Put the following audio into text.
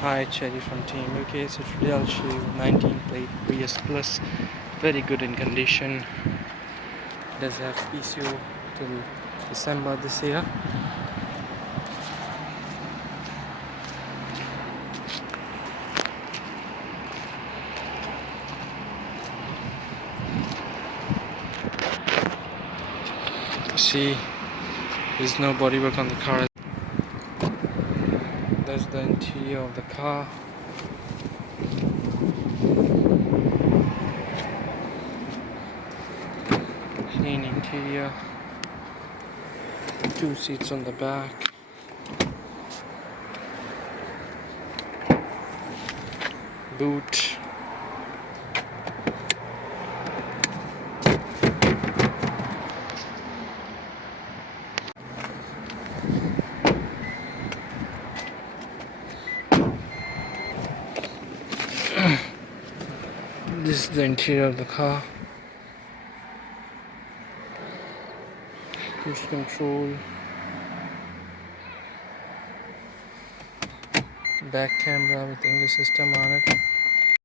Hi, Cherry from Team. Okay, so today I'll show you 19 plate Prius Plus. Very good in condition. Does have PCO till December this year. See, there's no bodywork on the car. That's the interior of the car. Clean interior. 2 seats on the back. Boot. This is the interior of the car. Cruise control. Back camera with English system on it.